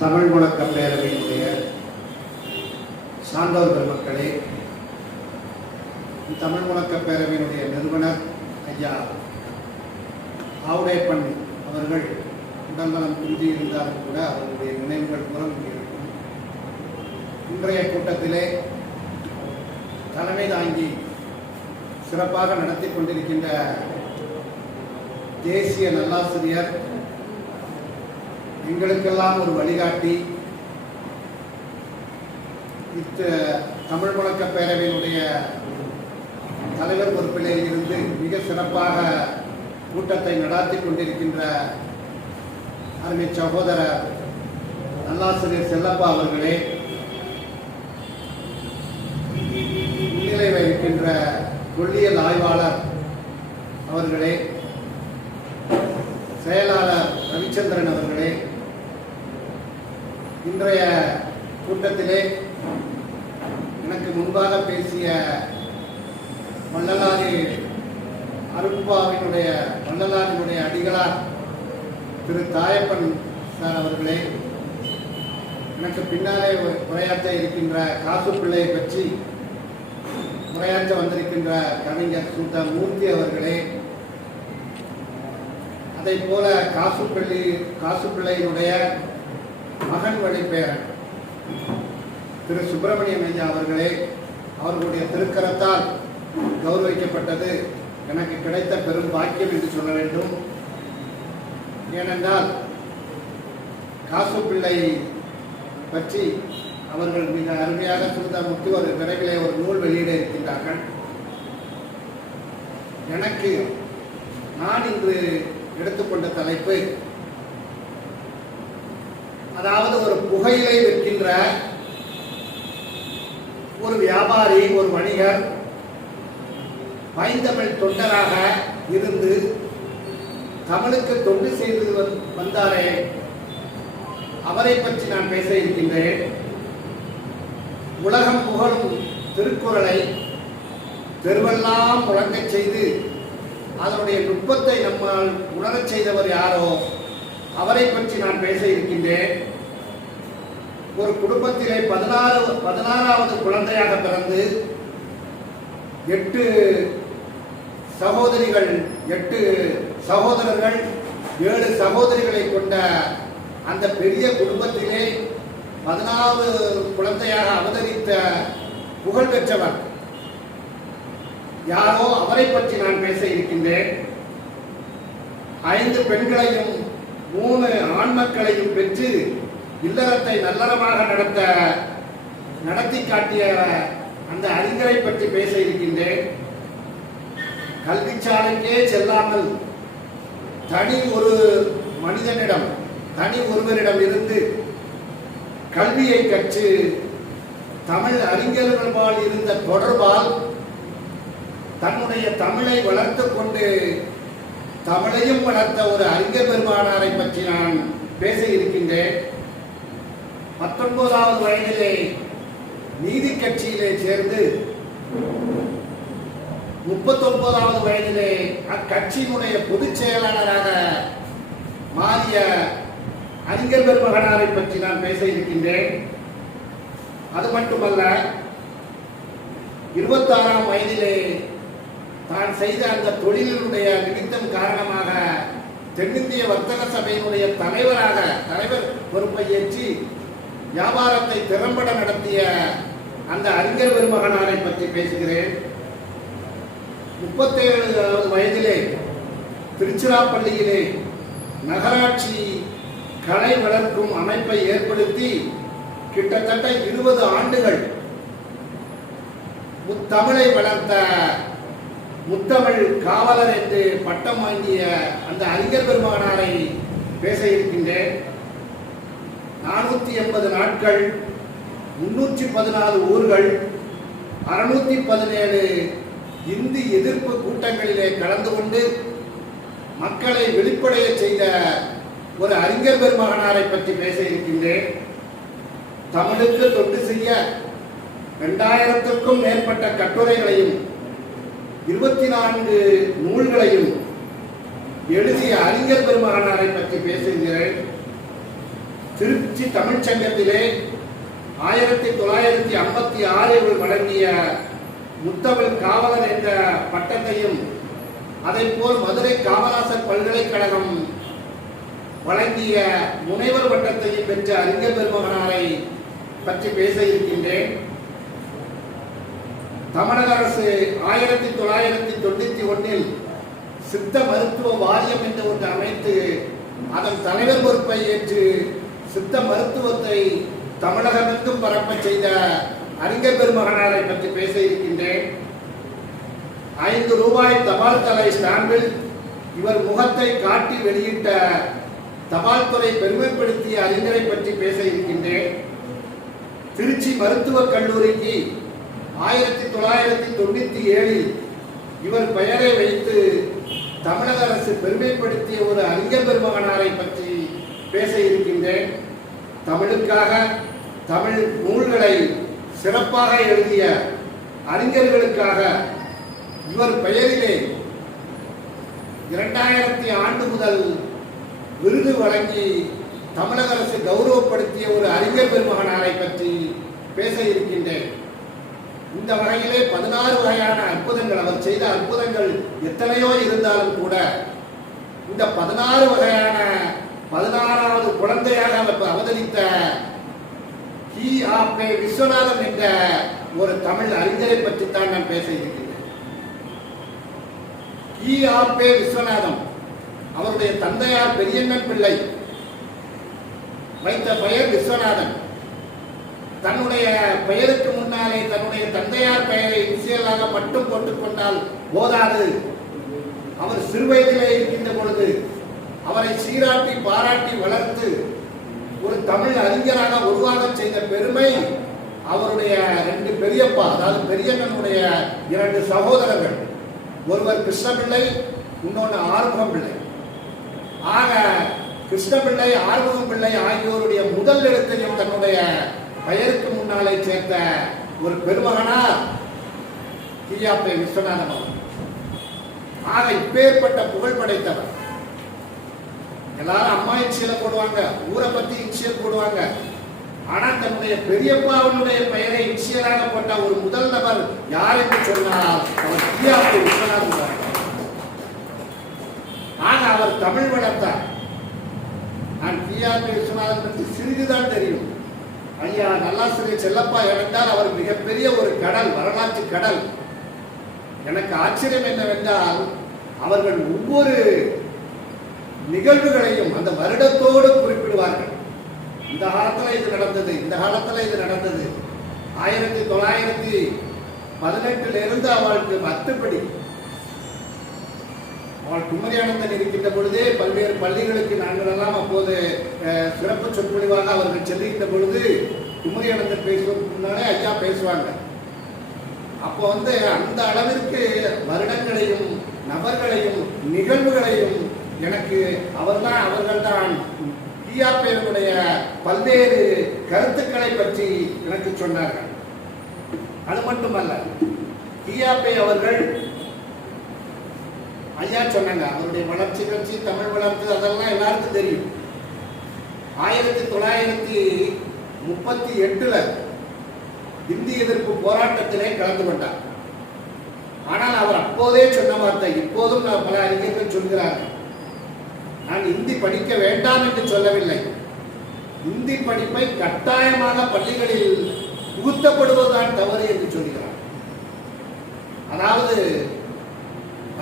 தமிழ் முழக்க பேரவையினுடைய சான்றோர் பெருமக்களே, தமிழ் முழக்க பேரவையினுடைய நிறுவனர் ஐயா ஆவுடையப்பன் அவர்கள் உடல்நலம் குன்றி இருந்தாலும் கூட அவர்களுடைய நினைவுகள் புறம் இருக்கும். இன்றைய கூட்டத்திலே தலைமை தாங்கி சிறப்பாக நடத்தி கொண்டிருக்கின்ற தேசிய நல்லாசிரியர், எங்களுக்கெல்லாம் ஒரு வழிகாட்டி, தமிழ் முழக்க பேரவையினுடைய தலைவர் பொறுப்பிலே இருந்து மிக சிறப்பாக கூட்டத்தை நடாத்தி கொண்டிருக்கின்ற அருமை சகோதரர் நல்லாசிரியர் செல்லப்பா அவர்களே, முன்னிலை வகிக்கின்ற தொல்லியல் ஆய்வாளர் அவர்களே, செயலாளர் ரவிச்சந்திரன் அவர்களே, இன்றைய கூட்டத்திலே எனக்கு முன்பாக பேசிய வள்ளலாரி அருட்பாவினுடைய வள்ளலாரினுடைய அடிகளார் திரு தாயப்பன் சார் அவர்களே, எனக்கு பின்னாலே உரையாற்ற இருக்கின்ற காசு பிள்ளையை பற்றி உரையாற்ற வந்திருக்கின்ற கவிஞர் சுத்த மூர்த்தி அவர்களே, அதை போல காசு பிள்ளையினுடைய மகன் வழிப்பேரன் திரு சுப்பிரமணியம் ஐயா அவர்களே, அவர்களுடைய திருக்கரத்தால் கௌரவிக்கப்பட்டது எனக்கு கிடைத்த பெரும் பாக்கியம் என்று சொல்ல வேண்டும். ஏனென்றால் காசு பிள்ளை பற்றி அவர்கள் மிக அருமையாக சுருதமுத்தி ஒரு விரைவிலே ஒரு நூல் வெளியிட இருக்கின்றார்கள். எனக்கு நான் இன்று எடுத்துக்கொண்ட தலைப்பு, அதாவது ஒரு புகையிலை விற்கின்ற ஒரு வியாபாரி, ஒரு வணிகர் பைந்தமிழ் தொண்டராக இருந்து தமிழுக்கு தொண்டு செய்து வந்தாரே, அவரை பற்றி நான் பேச இருக்கின்றேன். உலகம் புகழும் திருக்குறளை தெருவெல்லாம் முழங்கச் செய்து அதனுடைய நுட்பத்தை நம்மால் உணரச் செய்தவர் யாரோ அவரை பற்றி நான் பேச இருக்கின்றேன். ஒரு குடும்பத்திலே 16வது குழந்தையாக பிறந்து 8 சகோதரர்கள் 7 சகோதரிகளை கொண்ட அந்த பெரிய குடும்பத்திலே 16வது குழந்தையாக அவதரித்த புகழ் பெற்றவர் யாரோ அவரை பற்றி நான் பேச இருக்கின்றேன். 5 பெண்களையும் 3 ஆண் மக்களையும் பெற்று இல்லறத்தை நல்லறமாக நடத்தி காட்டிய அந்த அறிஞரை பற்றி பேச இருக்கின்றேன். கல்விச்சாலைக்கே செல்லாமல் தனி ஒருவரிடம் இருந்து கல்வியை கற்று தமிழ் அறிஞர்களால் இருந்த தொடர்பால் தன்னுடைய தமிழை வளர்த்து கொண்டு தமிழையும் வளர்த்த ஒரு அறிஞர் பெருமானாரை பற்றி நான் பேச இருக்கின்றேன். 19வது வயதிலே நீதி கட்சியிலே சேர்ந்து 39வது வயதிலே அக்கட்சியினுடைய பொதுச் செயலாளராக மாறிய அறிஞர் பெருமகனாரை பற்றி நான் பேச இருக்கின்றேன். அது மட்டுமல்ல, 26ஆம் வயதிலே தான் செய்த அந்த தொழிலினுடைய நிமித்தம் காரணமாக தென்னிந்திய வர்த்தக சபையினுடைய தலைவர் பொறுப்பை ஏற்றி வியாபாரத்தை திறம்பட நடத்திய அந்த அறிஞர் பெருமகனாரை பற்றி பேசுகிறேன். 37வது வயதிலே திருச்சிராப்பள்ளியிலே நகராட்சி கலை வளர்க்கும் அமைப்பை ஏற்படுத்தி கிட்டத்தட்ட 20 ஆண்டுகள் முத்தமிழை வளர்த்த முத்தமிழ் காவலர் என்று பட்டம் வாங்கிய அந்த அறிஞர் பெருமகனாரை பேச இருக்கின்றேன். 480 நாட்கள், 314 ஊர்கள், 617 இந்தி எதிர்ப்பு கூட்டங்களிலே கலந்து கொண்டு மக்களை வெளிப்படைய செய்த ஒரு அறிஞர் பெருமகனாரை பற்றி பேச இருக்கின்றேன். தமிழுக்கு தொண்டு செய்ய 2000க்கும் மேற்பட்ட கட்டுரைகளையும் 24 நூல்களையும் எழுதிய அறிஞர் பெருமகனாரை பற்றி பேசுகிறேன். திருச்சி தமிழ்ச்சங்கத்திலே 1956 வழங்கிய முத்தமிழ் காவலர் என்ற பட்டத்தையும், அதைப்போல் மதுரை காமராசர் பல்கலைக்கழகம் வழங்கிய முனைவர் பட்டத்தையும் பெற்ற அறிஞர் பெருமகனாரை பற்றி பேச இருக்கின்றேன். தமிழக அரசு 1991 சித்த மருத்துவ வாரியம் என்ற ஒன்று அமைத்து அதன் தலைவர் பொறுப்பை ஏற்று சித்த மருத்துவத்தை தமிழகமெங்கும் பரப்ப செய்த அறிஞர் பெருமகனாரை பற்றி பேச இருக்கின்றேன். 5 ரூபாய் தபால் தலை ஸ்டாம்பில் இவர் முகத்தை காட்டி வெளியிட்ட தபால் துறை பெருமைப்படுத்திய அறிஞரை பற்றி பேச இருக்கின்றேன். திருச்சி மருத்துவக் கல்லூரிக்கு 1997 இவர் பெயரை வைத்து தமிழக அரசு பெருமைப்படுத்திய ஒரு அறிஞர் பெருமகனாரை பற்றி பேச இருக்கின்றேன். தமிழுக்காக தமிழ் நூல்களை சிறப்பாக எழுதிய அறிஞர்களுக்காக இவர் பெயரிலே 2000 ஆண்டு முதல் விருது வழங்கி தமிழக அரசு கௌரவப்படுத்திய ஒரு அறிஞர் பெருமகனாரை பற்றி பேச இருக்கின்றேன். இந்த வகையிலே 16 வகையான அற்புதங்கள், அவர் செய்த அற்புதங்கள் எத்தனையோ இருந்தாலும் கூட இந்த 16 வகையான 16வது குழந்தையாக அவர் அவதரித்த விஸ்வநாதன் என்ற ஒரு தமிழ் அறிஞரை பற்றி தான் நான் பேச இருக்கின்றேன். விஸ்வநாதன் அவருடைய தந்தையார் பெரியண்ணன் பிள்ளை வைத்த பெயர் விஸ்வநாதன். தன்னுடைய பெயருக்கு முன்னாலே தன்னுடைய தந்தையார் பெயரை இனிஷியலாக மட்டும் போட்டுக் கொண்டால் போதாது. அவர் சிறுவயதிலே இருக்கின்ற பொழுது அவரை சீராட்டி பாராட்டி வளர்த்து ஒரு தமிழ் அறிஞராக உருவாக செய்த பெருமை அவருடைய 2 பெரியப்பா, அதாவது பெரியண்ணனுடைய 2 சகோதரர்கள், ஒருவர் கிருஷ்ணபிள்ளை, இன்னொன்று ஆறுமுகம் பிள்ளை. ஆக கிருஷ்ணபிள்ளை, ஆறுமுகம் பிள்ளை ஆகியோருடைய முதல் எழுத்தையும் தன்னுடைய பெயருக்கு முன்னாலே சேர்த்த ஒரு பெருமகனார் விஸ்வநாதன் அவர். ஆக இப்பேற்பட்ட புகழ் படைத்தவர். எல்லாரும் அம்மா இன்சியல போடுவாங்க, ஊரை பத்தி இன்சியல் போடுவாங்க. ஆனா தன்னுடைய பெரியப்பாவினுடைய பெயரை இன்சியலாக போட்ட ஒரு முதல் நபர் யார் என்று சொன்னால் அவர் விஸ்வநாதன். ஆக அவர் தமிழ் வளர்த்தார். நான் விஸ்வநாதன் பற்றி சிறிதுதான் தெரியும். ஐயா நல்லாசிரியர் செல்லப்பா இறந்தால் அவர் மிகப்பெரிய ஒரு கடல், வரலாற்று கடல். எனக்கு ஆச்சரியம் என்னவென்றால் அவர்கள் ஒவ்வொரு நிகழ்வுகளையும் அந்த வருடத்தோடு குறிப்பிடுவார்கள். இந்த காலத்துல இது நடந்தது, இந்த காலத்துல இது நடந்தது. 1918 அவளுக்கு 10 படி. அவள் குமரியானந்தன் இருக்கின்ற பொழுதே பல்வேறு பள்ளிகளுக்கு நாங்கள் எல்லாம் அப்போது சிறப்பு சொற்பொழிவாக அவர்கள் செல்லுகின்ற பொழுது குமரியானந்தன் பேசுவதற்கு முன்னாலே ஐயா பேசுவாங்க. அப்போ அந்த அளவிற்கு வருடங்களையும் நபர்களையும் நிகழ்வுகளையும் எனக்கு அவர்கள்தான் கியாப்பேருடைய பல்வேறு கருத்துக்களை பற்றி எனக்கு சொன்னார்கள். அது மட்டுமல்ல, கியாப்பே அவர்கள் ஐயா சொன்னாங்க அவருடைய வளர்ச்சி கட்சி, தமிழ் வளர்ச்சி, அதெல்லாம் எல்லாருக்கும் தெரியும். 1938 இந்தி எதிர்ப்பு போராட்டத்திலே கலந்து கொண்டார். ஆனால் அவர் அப்போதே சொன்ன வார்த்தை, இப்போதும் பல அறிஞர்கள் சொல்கிறார்கள், நான் இந்தி படிக்க வேண்டாம் என்று சொல்லவில்லை, இந்தி படிப்பை கட்டாயமாக பள்ளிகளில் புகுத்தப்படுவதுதான் தவறு என்று சொல்கிறார். அதாவது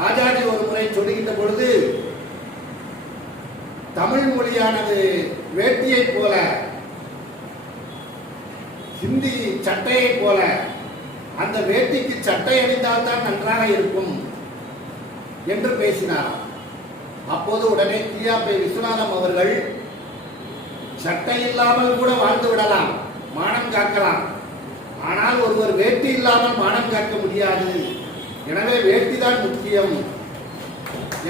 ராஜாஜி ஒரு முறை சொல்லுகின்ற பொழுது தமிழ் மொழியானது வேட்டியை போல, ஹிந்தி சட்டையை போல, அந்த வேட்டிக்கு சட்டை அணிந்தால் தான் நன்றாக இருக்கும் என்று பேசினார். அப்போது உடனே விஸ்வநாதன் அவர்கள் சட்டை இல்லாமல் கூட வாழ்ந்து விடலாம், மானம் காக்கலாம், ஆனால் ஒருவர் வேட்டி இல்லாமல் மானம் காக்க முடியாது, எனவே வேட்டிதான் முக்கியம்.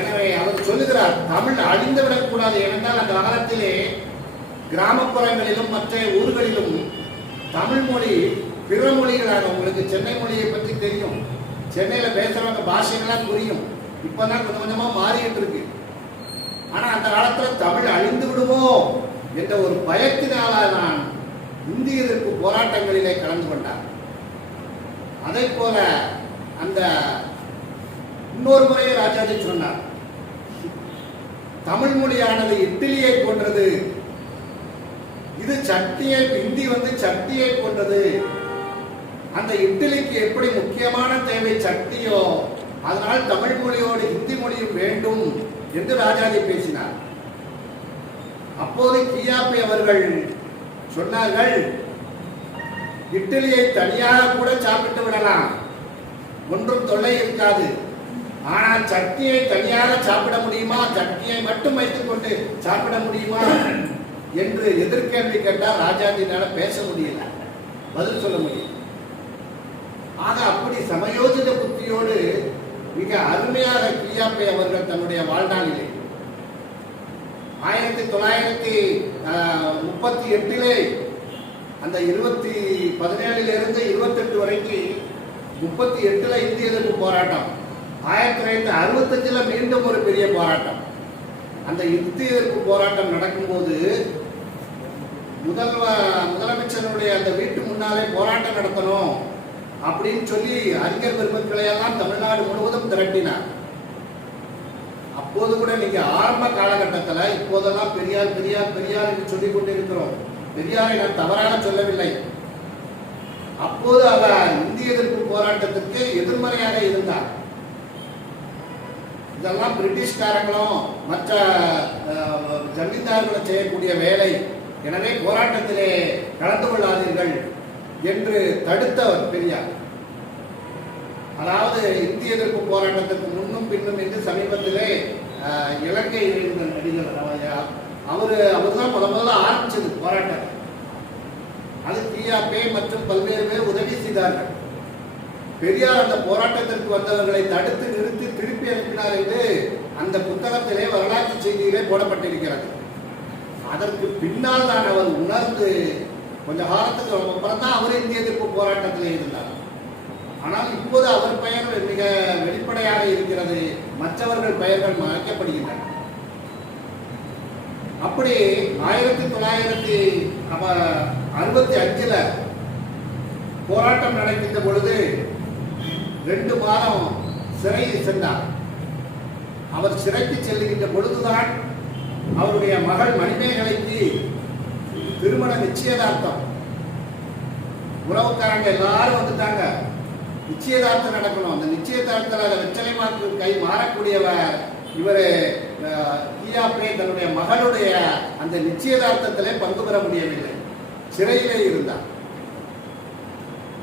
எனவே அவர் சொல்லுகிறார் தமிழ் அழிந்து விடக்கூடாது. ஏனென்றால் அந்த காலத்திலே கிராமப்புறங்களிலும் மற்ற ஊர்களிலும் தமிழ் மொழி பிற மொழிகளாக, உங்களுக்கு சென்னை மொழியை பற்றி தெரியும், சென்னையில பேசுறவங்க பாஷைகள்லாம் புரியும். இப்பதான் கொஞ்சம் கொஞ்சமா மாறிட்டு இருக்கு. ஆனா அந்த காலத்துல தமிழ் அழிந்து விடுமோ என்ற ஒரு பயத்தினால நான் இந்திய எதிர்ப்பு போராட்டங்களிலே கலந்து கொண்டார். அதை போல அந்த இன்னொரு முறையை ராஜாஜி சொன்னார், தமிழ் மொழியானது இட்லியை போன்றது, இது சட்னியை, இந்தி சட்னியை போன்றது. அந்த இட்லிக்கு எப்படி முக்கியமான தேவை சட்னியோ, அதனால் தமிழ் மொழியோடு இந்தி மொழியும் வேண்டும் என்று ராஜாஜி பேசினார். அப்போது கியாப்பே அவர்கள் சொன்னார்கள், இட்லியை தனியாக கூட சாப்பிட்டு விடலாம், ஒன்றும் தொல்லை இருக்காது. ஆனால் சட்னியை தனியாக சாப்பிட முடியுமா, சட்னியை மட்டும் வைத்துக் கொண்டு சாப்பிட முடியுமா என்று எதிர்கேள்வி கேட்டால் ராஜாஜினால பேச முடியல, பதில் சொல்ல முடியும். ஆக அப்படி சமயோஜித புத்தியோடு மிக அருமையாக கியாப்பே அவர்கள் தன்னுடைய வாழ்நாளிலே 1938 அந்த 17 28 வரைக்கும் 38 இந்திய எதிர்ப்பு போராட்டம், 1965 மீண்டும் ஒரு பெரிய போராட்டம். அந்த இந்திய எதிர்ப்பு போராட்டம் நடக்கும்போது முதலமைச்சருடைய அந்த வீட்டு முன்னாலே போராட்டம் நடத்தணும் அப்படின்னு சொல்லி அறிஞர் பெருமக்களை எல்லாம் தமிழ்நாடு முழுவதும் திரட்டினார். அப்போது கூட நீங்க ஆரம்ப காலகட்டத்தில், இப்போதெல்லாம் பெரியார் பெரியார் பெரியார் என்று சொல்லிக் கொண்டிருக்கிறோம், பெரியாரை நான் தவறாக சொல்லவில்லை. அப்போது அவர் இந்திய எதிர்ப்பு போராட்டத்திற்கு எதிர்மறையாக இருந்தார். இதெல்லாம் பிரிட்டிஷ்காரங்களும் மற்ற ஜமீன்தார்களும் செய்யக்கூடிய வேலை, எனவே போராட்டத்திலே கலந்து கொள்ளாதீர்கள் என்று தடுத்தவர் பெரியார். அதாவது இந்திய எதிர்ப்பு போராட்டத்திற்கு முன்னும் பின்னும் என்று சமீபத்திலே இலங்கையில் இருந்த நடிகர் அவர்தான் முதல்ல ஆரம்பிச்சது போராட்டம். அது கியாப்பே மற்றும் பல்வேறு பேர் உதவி செய்தார்கள். பெரியார் அந்த போராட்டத்திற்கு வந்தவர்களை தடுத்து நிறுத்தி திருப்பி அனுப்பினார் என்று அந்த புத்தகத்திலே வரலாற்று செய்தியிலே போடப்பட்டிருக்கிறது. அதற்கு பின்னால் தான் அவர் உணர்ந்து கொஞ்ச காலத்துக்கு அப்புறம் தான் அவர் இந்திய எதிர்ப்பு போராட்டத்தில் இருந்தார். ஆனால் இப்போது அவர் பெயர் மிக வெளிப்படையாக இருக்கிறது, மற்றவர்கள் பெயர்கள் மறைக்கப்படுகின்றன. அப்படி 1965 போராட்டம் நடக்கின்ற பொழுது 2 மாதம் சிறை சென்றார். அவர் சிறைக்கு செல்லுகின்ற பொழுதுதான் அவருடைய மகள் மணிமேகலைக்கு திருமண நிச்சயதார்த்தம். உறவுக்காரங்க எல்லாரும் வந்துட்டாங்க, நிச்சயதார்த்தம் நடக்கணும். அந்த நிச்சயதார்த்தத்தில் வெற்றிலை மாற்று கை மாறக்கூடியவர் இவர் கியாப்பே தன்னுடைய மகளுடைய அந்த நிச்சயதார்த்தத்திலே பங்கு பெற முடியவில்லை, சிறையிலே இருந்தார்.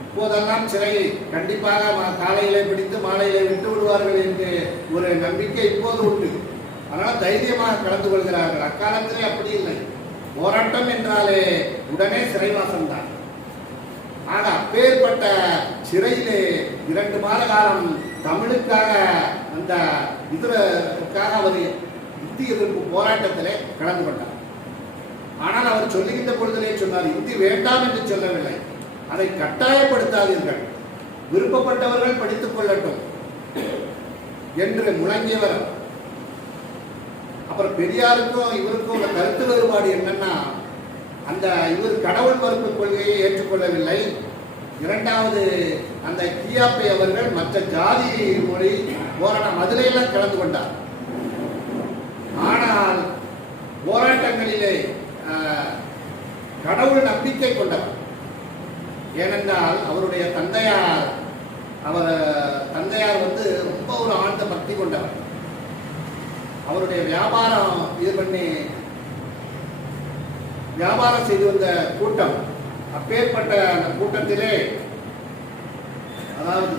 இப்போதெல்லாம் சிறை கண்டிப்பாக காலையிலே பிடித்து மாலையிலே விட்டு விடுவார்கள் என்று ஒரு நம்பிக்கை இப்போது உண்டு. அதனால் தைரியமாக கலந்து கொள்கிறார்கள். அக்காலத்திலே அப்படி இல்லை, போராட்டம் என்றாலே உடனே சிறைவாசம் தான். ஆக அப்பேற்பட்ட சிறையிலே 2 மாத காலம் தமிழுக்காக அந்த இதற்காக அவர் இந்தி எதிர்ப்பு போராட்டத்திலே கலந்து கொண்டார். ஆனால் அவர் சொல்லுகின்ற பொழுதிலே சொன்னார், இந்தி வேண்டாம் என்று சொல்லவில்லை, அதை கட்டாயப்படுத்தாதீர்கள், விருப்பப்பட்டவர்கள் படித்துக் கொள்ளட்டும் என்று முழங்கியவர். அப்புறம் பெரியாருக்கும் இவருக்கும் உள்ள கருத்து வேறுபாடு என்னன்னா, அந்த இவர் கடவுள் மறுப்பு கொள்கையை ஏற்றுக்கொள்ளவில்லை. இரண்டாவது, அந்த கியாப்பே அவர்கள் மற்ற ஜாதி மொழி போராட்டம் அதிலெல்லாம் கலந்து கொண்டார். ஆனால் போராட்டங்களிலே கடவுள் நம்பிக்கை கொண்டவர். ஏனென்றால் அவருடைய தந்தையார் ரொம்ப ஒரு ஆழ்ந்த பக்தி கொண்டவர். அவருடைய வியாபாரம் வியாபாரம் செய்து வந்த கூட்டம், அப்பேற்பட்ட அந்த கூட்டத்திலே அதாவது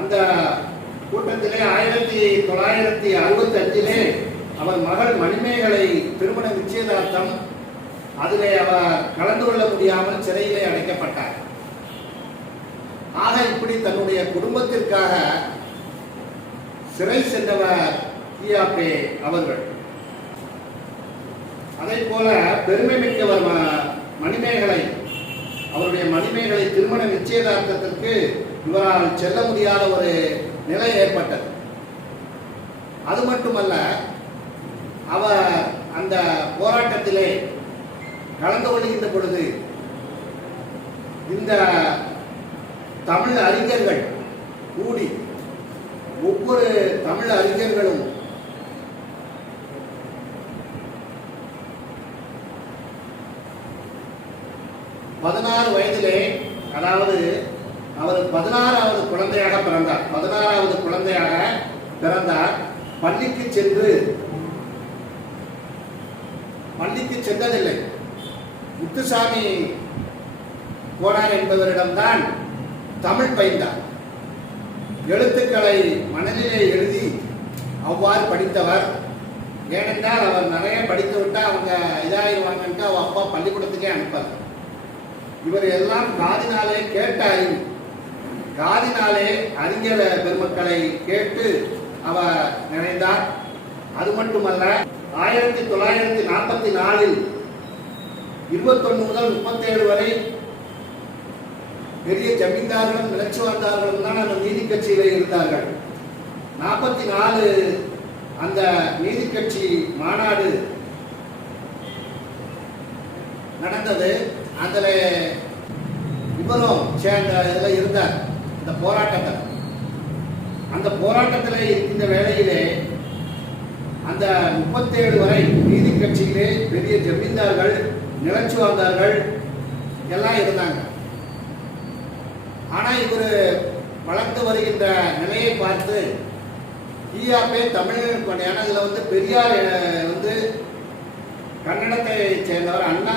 அந்த கூட்டத்திலே 1965 அவர் மகள் மணிமேகலை திருமண நிச்சயதார்த்தம், அதிலே அவர் கலந்து கொள்ள முடியாமல் சிறையிலே அடைக்கப்பட்டார். ஆக இப்படி தன்னுடைய குடும்பத்திற்காக சிறை சென்றவர் கியாப்பே அவர்கள். அதை போல பெருமை மிக்கவர் மணிமேகலை. அவருடைய மணிமேகலை திருமண நிச்சயதார்த்தத்திற்கு இவரால் செல்ல முடியாத ஒரு நிலை ஏற்பட்டது. அது மட்டுமல்ல, அவர் அந்த போராட்டத்திலே கலந்து கொள்கின்ற பொழுது இந்த தமிழ் அறிஞர்கள் கூடி ஒவ்வொரு தமிழ் அறிஞர்களும் பதினாறு வயதிலே, அதாவது அவர் 16வது குழந்தையாக பிறந்தார். 16வது குழந்தையாக பிறந்தார். பள்ளிக்கு சென்றதில்லை. முத்துசாமி கோனார் என்பவரிடம்தான் தமிழ் பயின்றார். எழுத்துக்களை மனதிலே எழுதி அவ்வாறு படித்தவர். ஏனென்றால் அவர் நிறைய படித்து விட்டால் அவங்க இதாகிடுவாங்கன்ட்டு அவ அப்பா பள்ளிக்கூடத்துக்கே அனுப்பார். இவர் எல்லாம் காதினாலே கேட்ட அறிவு, காதினாலே அறிஞர் பெருமக்களை கேட்டு அவர் நிறைந்தார். அது மட்டுமல்ல, 1944 21 முதல் 37 வரை பெரிய ஜமீன்தார்களும் நிலச்சுவார்ந்தார்களும் தான் அந்த நீதி கட்சியிலே இருந்தார்கள். 44 அந்த நீதி கட்சி மாநாடு நடந்தது. அதில் இவரும் சேர்ந்த இதில் இருந்தார். இந்த போராட்டத்தில் அந்த போராட்டத்தில் இருக்கின்ற வேளையிலே அந்த 37 வரை நீதி கட்சியிலே பெரிய ஜமீன்தார்கள் நிலச்சுவார்ந்தார்கள் எல்லாம் இருந்தாங்க. ஆனால் இவர் வளர்ந்து வருகின்ற நிலையை பார்த்து ஈயாப்பே தமிழ், ஏன்னா இதில் பெரியார் கன்னடத்தை சேர்ந்தவர். அண்ணா,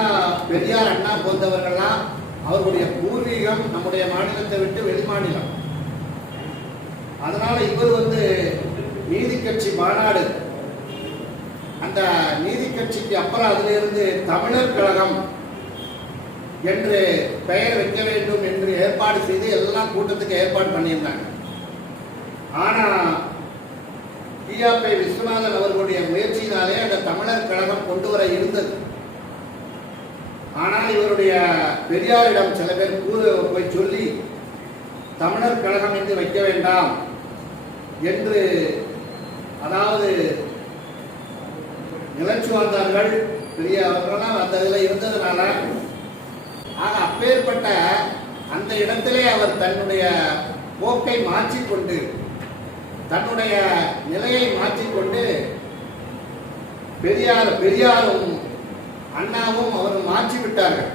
பெரியார் அண்ணா போன்றவர்கள்லாம் அவர்களுடைய பூர்வீகம் நம்முடைய மாநிலத்தை விட்டு வெளி மாநிலம். அதனால இவர் நீதி கட்சி மாநாடு, அந்த நீதி கட்சிக்கு அப்புறம் அதிலிருந்து தமிழர் கழகம் என்று பெயர் வைக்க வேண்டும் என்று ஏற்பாடு செய்து எல்லாம் கூட்டத்துக்கு ஏற்பாடு பண்ணியிருந்தாங்க. ஆனா ஈயாப்பே விஸ்வநாதன் அவர்களுடைய முயற்சியினாலே அந்த தமிழர் கழகம் கொண்டு வர இருந்தது. ஆனால் இவருடைய பெரியாரிடம் சில பேர் போய் சொல்லி தமிழர் கழகம் என்று வைக்க வேண்டாம் என்று, அதாவது நிலச்சுவார்ந்தார்கள் பெரியவர்களாம் அந்த இதில் இருந்ததுனால, ஆக அப்பேற்பட்ட அந்த இடத்திலே அவர் தன்னுடைய போக்கை மாற்றிக்கொண்டு, தன்னுடைய நிலையை மாற்றிக்கொண்டு பெரியாரும் அண்ணாவும் அவரும் மாற்றிவிட்டார்கள்.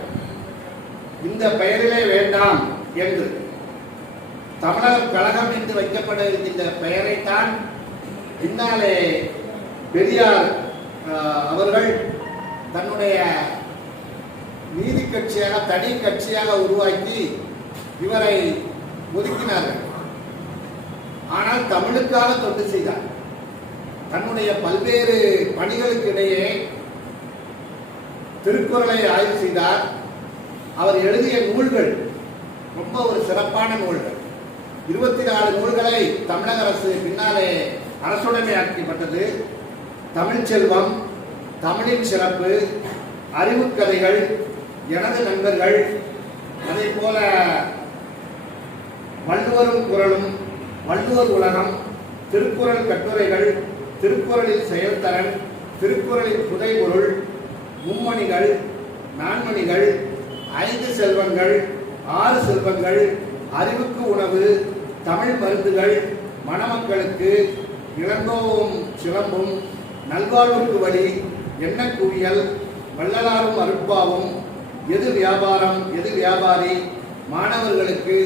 இந்த பெயரிலே வேண்டாம் என்று தமிழர் கழகம் என்று வைக்கப்பட இருக்கின்ற பெயரைத்தான் பின்னாலே பெரியார் அவர்கள் தன்னுடைய நீதி கட்சியாக, தனி கட்சியாக உருவாக்கி இவரை ஒதுக்கினார்கள். ஆனால் தமிழுக்காக தொண்டு செய்தார். தன்னுடைய பல்வேறு பணிகளுக்கு இடையே திருக்குறளை ஆய்வு செய்தார். அவர் எழுதிய நூல்கள் ரொம்ப ஒரு சிறப்பான நூல்கள். 24 நூல்களை தமிழக அரசு பின்னாலே அரசுடைமையாக்கப்பட்டது. தமிழ் செல்வம், தமிழின் சிறப்பு, அறிவுக்கதைகள், எனது நண்பர்கள், அதே போல வள்ளுவரும் குறளும், வள்ளுவர் உலகம், திருக்குறள் கட்டுரைகள், திருக்குறளில் செயல்தரன், திருக்குறளின் புதைபொருள், மும்மணிகள், நான்மணிகள், 5 செல்வங்கள், 6 செல்வங்கள், அறிவுக்கு உணவு, தமிழ் மருந்துகள், மணமக்களுக்கு, இளங்கோவும் சிலம்பும், நல்வாழ்வுக்கு வழி, என்ன குவியல், வள்ளலாரும் அருட்பாவும், எது வியாபாரம் எது வியாபாரி, மாணவர்களுக்கு,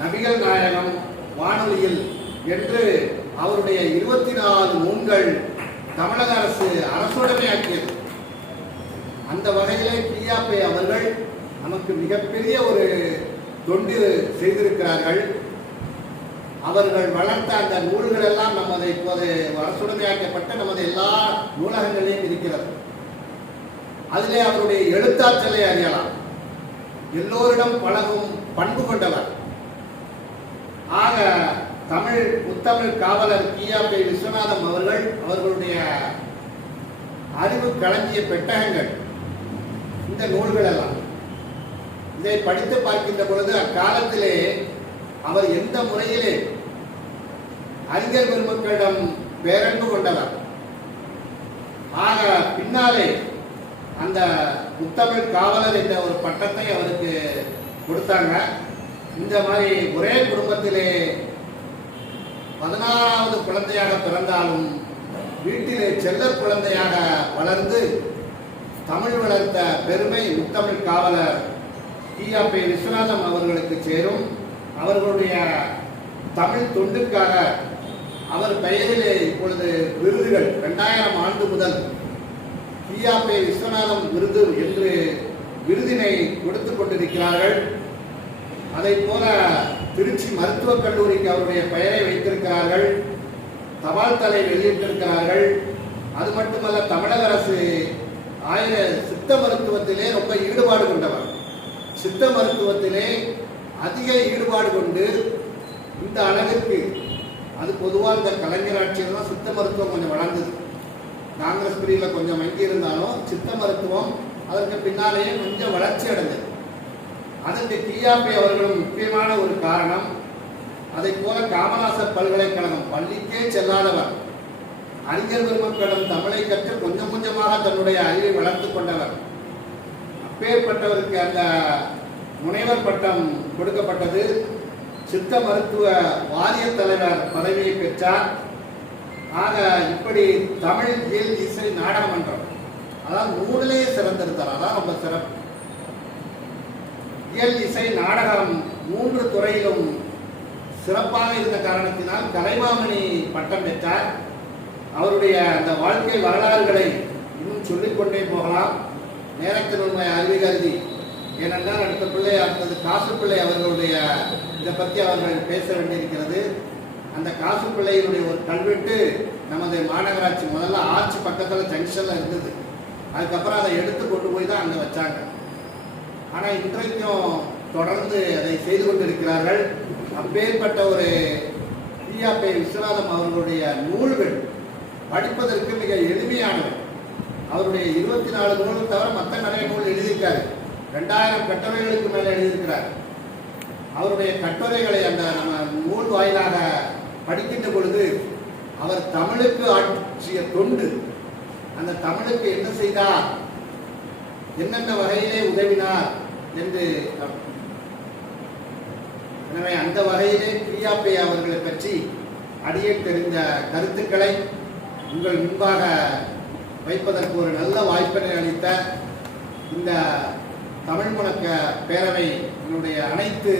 நபிகள் நாயகம், வானொலியில் என்று அவருடைய 24 நூல்கள் தமிழக அரசு அரசுடைமையாக்கியது. அந்த வகையிலே ஈயாப்பே அவர்கள் நமக்கு மிகப்பெரிய ஒரு தொண்டு செய்திருக்கிறார்கள். அவர்கள் வளர்த்த அந்த நூல்கள் எல்லாம் நமது இப்போது அரசுடைமையாக்கப்பட்ட நமது எல்லா நூலகங்களிலும் இருக்கிறது. அதிலே அவருடைய எழுத்தாற்றலை அறியலாம். எல்லோரிடம் பழகும் பண்பு கொண்டவர். ஆக தமிழ் முத்தமிழ் காவலர் ஈயாப்பே விஸ்வநாதம் அவர்களுடைய அறிவு களஞ்சிய பெட்டகங்கள் இந்த நூல்கள் எல்லாம். இதை படித்து பார்க்கின்ற பொழுது அக்காலத்திலே அவர் எந்த முறையிலே அறிஞர் பெருமக்களிடம் பேரன்பு கொண்டவர். ஆக பின்னாலே அந்த முத்தமிழ் காவலர் என்ற ஒரு பட்டத்தை அவருக்கு கொடுத்தாங்க. இந்த மாதிரி ஒரே குடும்பத்திலே 16வது குழந்தையாக பிறந்தாலும் வீட்டிலே செல்ல குழந்தையாக வளர்ந்து தமிழ் வளர்த்த பெருமை முத்தமிழ் காவலர் ஈ.ஆ.பி. விஸ்வநாதம் அவர்களுக்கு சேரும். அவர்களுடைய தமிழ் தொண்டுக்காக அவர் பெயரிலே இப்பொழுது விருதுகள் 2000 ஆண்டு முதல் ஈ.ஆ.பி. விஸ்வநாதம் விருது என்று விருதினை கொடுத்துக் கொண்டிருக்கிறார்கள். அதை போல திருச்சி மருத்துவக் கல்லூரிக்கு அவருடைய பெயரை வைத்திருக்கிறார்கள். தபால் தலை வெளியிட்டிருக்கிறார்கள். அது மட்டுமல்ல, தமிழக அரசு சித்த மருத்துவத்திலே ரொம்ப ஈடுபாடு கொண்டவர். சித்த மருத்துவத்திலே அதிக ஈடுபாடு கொண்டு இந்த அளவிற்கு, அது பொதுவாக இந்த கலைஞர் ஆட்சியில் தான் சித்த மருத்துவம் கொஞ்சம் வளர்ந்தது. காங்கிரஸ் பிரிவில் கொஞ்சம் மங்கி இருந்தாலும் சித்த மருத்துவம் அதற்கு பின்னாலேயே கொஞ்சம் வளர்ச்சி அடைந்தது. அதற்கு ஈ.ஆ.பி. அவர்களும் முக்கியமான ஒரு காரணம். அதை போல காமராசர் பல்கலைக்கழகம் பள்ளிக்கே செல்லாதவர், அறிஞர் பெருமக்களிடம் தமிழை கற்று கொஞ்சம் கொஞ்சமாக தன்னுடைய அறிவை வளர்த்து கொண்டவர். அப்பேற்பட்டவருக்கு அந்த முனைவர் பட்டம் கொடுக்கப்பட்டது. சித்த மருத்துவ வாரிய தலைவர் பதவியை பெற்றார். ஆக இப்படி தமிழ், இயல், இசை, நாடகமன்றம், அதாவது நூலிலேயே சிறந்திருந்தார். அதான் ரொம்ப சிறப்பு. இயல், இசை, நாடகம் 3 துறையிலும் சிறப்பாக இருந்த காரணத்தினால் கலைமாமணி பட்டம் பெற்றார். அவருடைய அந்த வாழ்க்கை வரலாறுகளை இன்னும் சொல்லிக்கொண்டே போகலாம். நேரத்தின் உண்மை அறிவு கருதி, ஏனென்றால் அடுத்தது காசுப்பிள்ளை அவர்களுடைய இதை பற்றி அவர்கள் பேச வேண்டியிருக்கிறது. அந்த காசுப்பிள்ளையினுடைய ஒரு கல்வெட்டு நமது மாநகராட்சி முதல்ல ஆட்சி பக்கத்தில் ஜங்ஷனில் இருந்தது. அதுக்கப்புறம் அதை எடுத்து கொண்டு போய் தான் அங்கே வச்சாங்க. ஆனால் இன்றைக்கும் தொடர்ந்து அதை செய்து கொண்டிருக்கிறார்கள். அப்பேற்பட்ட ஒரு ஈ.ஆ.பி. விஸ்வநாதம் அவர்களுடைய நூல்கள் படிப்பதற்கு மிக எளிமையானவை. அவருடைய 24 நூல் தவிர மற்ற நிறைய நூல் எழுதியிருக்காரு. 2000 கட்டுரைகளுக்கு மேலே எழுதியிருக்கிறார். அவருடைய கட்டுரைகளை அந்த நம்ம நூல் வாயிலாக படிக்கின்ற பொழுது அவர் தமிழுக்கு ஆற்றிய தொண்டு, அந்த தமிழுக்கு என்ன செய்தார், என்னென்ன வகையிலே உதவினார் என்று, எனவே அந்த வகையிலே ஈ.ஆ.பி. அவர்களை பற்றி அடியே தெரிந்த கருத்துக்களை உங்கள் முன்பாக வைப்பதற்கு ஒரு நல்ல வாய்ப்பினை அளித்த இந்த தமிழ் முழக்க பேரவை என்னுடைய அனைத்து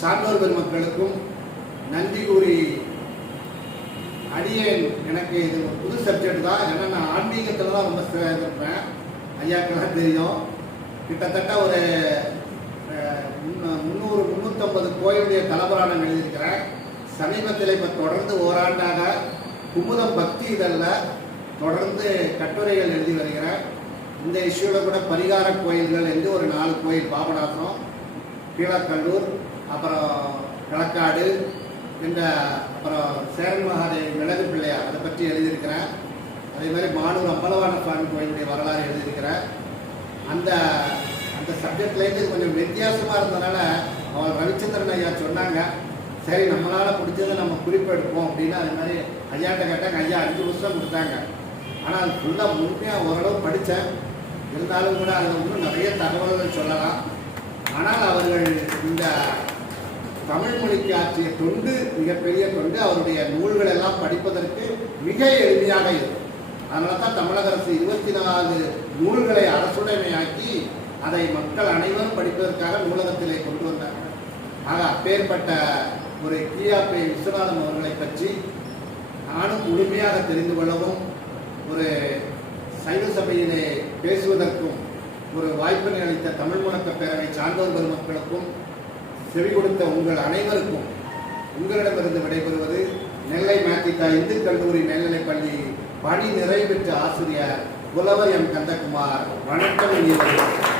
சான்றோர் பெருமக்களுக்கும் நன்றி கூறி, அடியேன் எனக்கு இது ஒரு புது சப்ஜெக்ட் தான். ஏன்னா நான் ஆன்மீகத்தில் தான் ரொம்ப இருப்பேன். ஐயாக்கெல்லாம் தெரியும். கிட்டத்தட்ட ஒரு 300-350 கோயிலுடைய தலபுராணம் எழுதியிருக்கிறேன். சமீபத்தில் இப்போ தொடர்ந்து ஓராண்டாக குமுதம் பக்தி இதழில் தொடர்ந்து கட்டுரைகள் எழுதி வருகிறேன். இந்த இஷ்யூவில் கூட பரிகார கோயில்கள் என்று ஒரு 4 கோயில், பாபநாசம், கீழக்கல்லூர், அப்புறம் களக்காடு என்ற, அப்புறம் சேரன் மகாதேவி மிளகு பிள்ளையார், அதை பற்றி எழுதியிருக்கிறேன். அதே மாதிரி மானூர் அம்பலவான சுவாமி கோயிலுடைய வரலாறு எழுதியிருக்கிறேன். அந்த அந்த சப்ஜெக்ட்லேருந்து கொஞ்சம் வித்தியாசமாக இருந்ததுனால அவர் ரவிச்சந்திரன் ஐயா சொன்னாங்க, சரி நம்மளால் பிடிச்சதை நம்ம குறிப்பெடுப்போம் அப்படின்னு. அது மாதிரி ஐயாட்ட கேட்டாங்க. ஐயா 5 புத்தகம் கொடுத்தாங்க. ஆனால் அது ஃபுல்லாக முழுமையாக ஓரளவு படித்தேன். இருந்தாலும் கூட அதில் இன்னும் நிறைய தகவல்கள் சொல்லலாம். ஆனால் அவர்கள் இந்த தமிழ் மொழிக்கு ஆற்றிய தொண்டு மிகப்பெரிய தொண்டு. அவருடைய நூல்கள் எல்லாம் படிப்பதற்கு மிக எளிமையாக இருக்கும். அதனால தான் தமிழக அரசு 24 நூல்களை அரசுடைமையாக்கி அதை மக்கள் அனைவரும் படிப்பதற்காக நூலகத்திலே கொண்டு வந்தாங்க. ஆக அப்பேற்பட்ட ஒரு ஈ.ஆ.பி. விஸ்வநாதம் அவர்களை பற்றி நானும் முழுமையாக தெரிந்து கொள்ளவும், ஒரு சைவ சபையிலே பேசுவதற்கும் ஒரு வாய்ப்பினை அளித்த தமிழ் முழக்க பேரவை சான்றோர் பெருமக்களுக்கும் செவி கொடுத்த உங்கள் அனைவருக்கும் உங்களிடமிருந்து விடைபெறுவது நெல்லை மேத்திகா இந்து கல்லூரி மேல்நிலைப்பள்ளி பணி நிறைவு பெற்ற ஆசிரியர் புலவர் எம் கந்தகுமார். வணக்கம்.